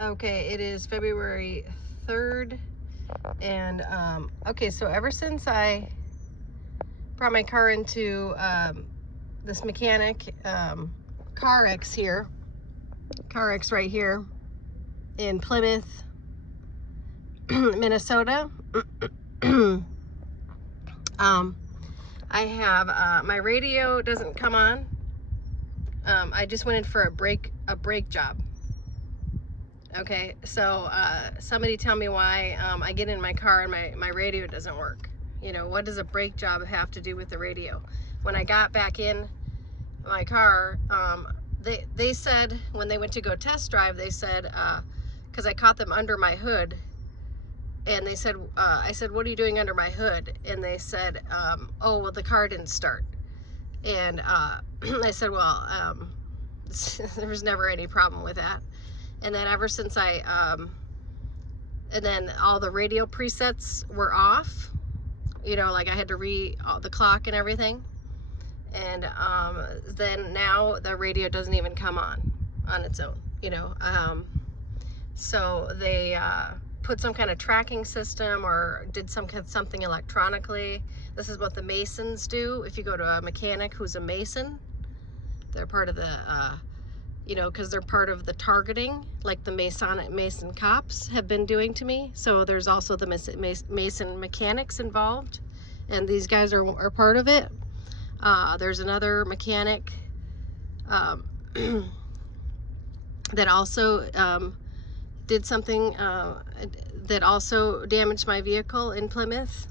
Okay, it is February 3rd, and okay, so ever since I brought my car into this mechanic, CarX here, CarX right here in Plymouth, Minnesota, I have my radio doesn't come on. I just went in for a brake job. Okay, so somebody tell me why I get in my car and my radio doesn't work. You know, what does a brake job have to do with the radio? When I got back in my car, they said when they went to go test drive, they said, because I caught them under my hood, and they said, I said, what are you doing under my hood? And they said, oh, well, the car didn't start. And I said, well, there was never any problem with that. And then ever since and then all the radio presets were off, you know, like I had to the clock and everything. And then now the radio doesn't even come on its own, you know. So they put some kind of tracking system or did something electronically. This is what the masons do. If you go to a mechanic who's a mason, they're part of the you know, because they're part of the targeting, like the Mason cops have been doing to me. So there's also the Mason mechanics involved, and these guys are part of it. There's another mechanic that also did something that also damaged my vehicle in Plymouth.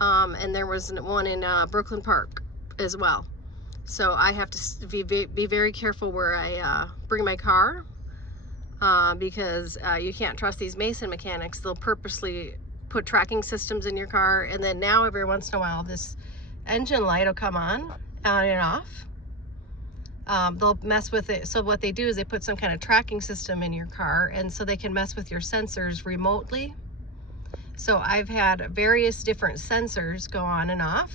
And there was one in Brooklyn Park as well. So I have to be very careful where I bring my car, because you can't trust these Mason mechanics. They'll purposely put tracking systems in your car, and then now every once in a while this engine light will come on and off. They'll mess with it. So what they do is they put some kind of tracking system in your car, and so they can mess with your sensors remotely. So I've had various different sensors go on and off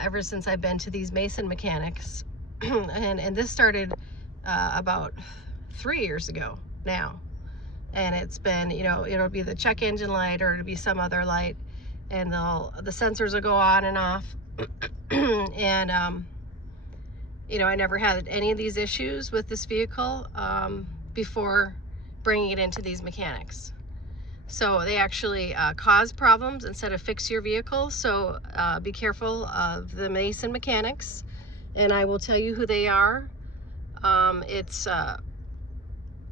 ever since I've been to these Mason mechanics. and this started about 3 years ago now. And it's been, you know, it'll be the check engine light or it'll be some other light, and the sensors will go on and off. And you know, I never had any of these issues with this vehicle before bringing it into these mechanics. So they actually cause problems instead of fix your vehicle. So be careful of the Mason mechanics, and I will tell you who they are. It's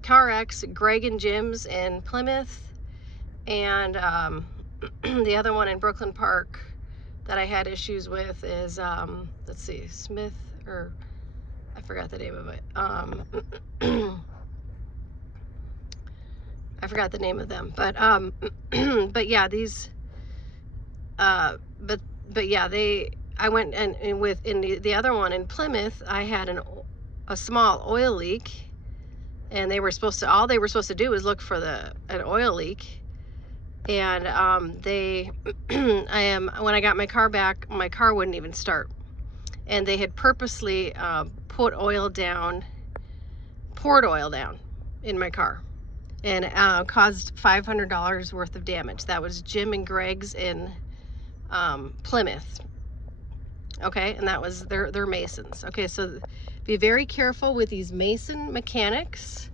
CarX, Greg and Jim's in Plymouth, and the other one in Brooklyn Park that I had issues with is, let's see, Smith, or I forgot the name of it. I forgot the name of them, but but yeah, these but yeah, I went and in the other one in Plymouth, I had a small oil leak, and all they were supposed to do was look for an oil leak. And when I got my car back, my car wouldn't even start, and they had purposely poured oil down in my car, and caused $500 worth of damage. That was Jim and Greg's in Plymouth. Okay, and that was they're Masons. Okay, so be very careful with these Mason mechanics,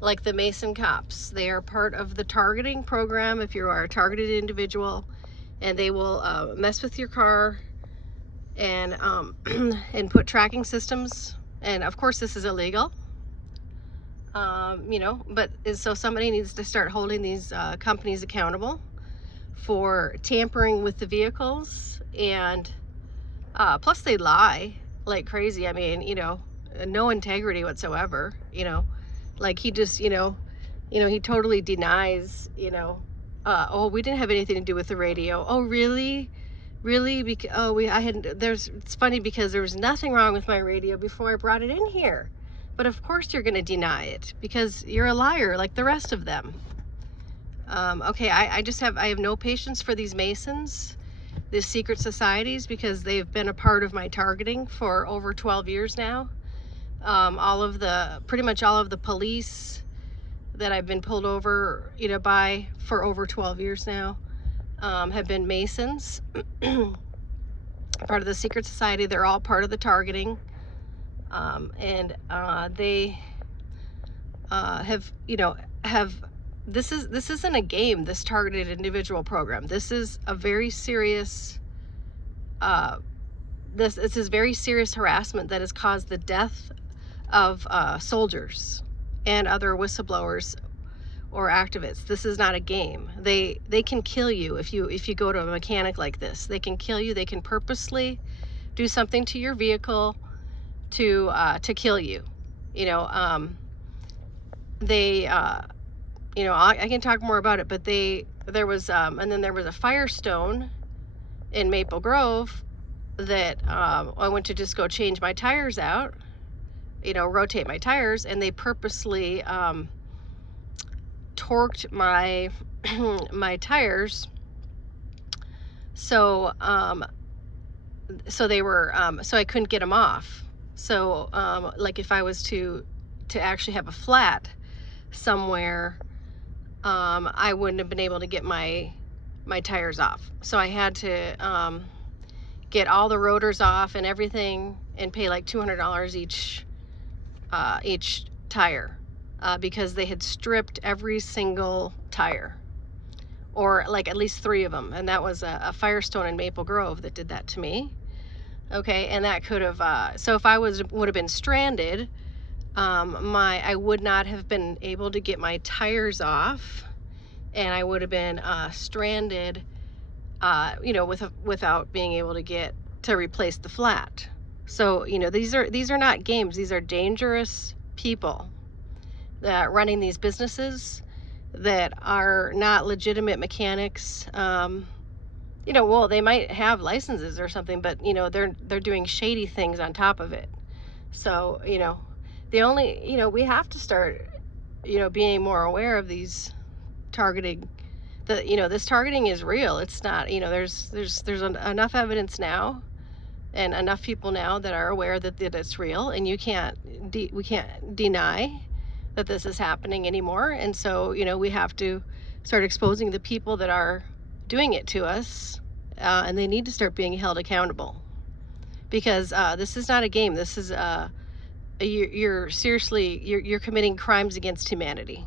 like the Mason cops. They are part of the targeting program if you are a targeted individual, and they will mess with your car and and put tracking systems. And of course this is illegal. You know, but so somebody needs to start holding these companies accountable for tampering with the vehicles. And plus they lie like crazy. I mean, you know, no integrity whatsoever. You know, like he just, you know, he totally denies, you know, oh, we didn't have anything to do with the radio. Oh, really? Because it's funny because there was nothing wrong with my radio before I brought it in here. But of course you're going to deny it because you're a liar like the rest of them. Okay, I have no patience for these Masons, these secret societies, because they've been a part of my targeting for over 12 years now. Pretty much all of the police that I've been pulled over, by for over 12 years now, have been Masons, part of the secret society. They're all part of the targeting, and they have this isn't a game, this targeted individual program. This is a very serious this is very serious harassment that has caused the death of soldiers and other whistleblowers or activists. This is not a game. They can kill you if you go to a mechanic like this. They can kill you. They can purposely do something to your vehicle to kill you. I can talk more about it, but there was and then there was a Firestone in Maple Grove that I went to just go change my tires out, rotate my tires, and they purposely torqued my my tires so they were so I couldn't get them off. So like if I was to actually have a flat somewhere, I wouldn't have been able to get my tires off. So I had to get all the rotors off and everything and pay like $200 each tire, because they had stripped every single tire, or like at least 3 of them. And that was a Firestone in Maple Grove that did that to me. Okay, and that could have, so if I would have been stranded, I would not have been able to get my tires off, and I would have been stranded, without being able to replace the flat. So these are not games. These are dangerous people that are running these businesses that are not legitimate mechanics. Well, they might have licenses or something, but they're doing shady things on top of it. So we have to start being more aware of these targeting. This targeting is real. It's not, there's enough evidence now and enough people now that are aware that it's real, and we can't deny that this is happening anymore. And so we have to start exposing the people that are doing it to us, and they need to start being held accountable, because this is not a game. This is you're committing crimes against humanity.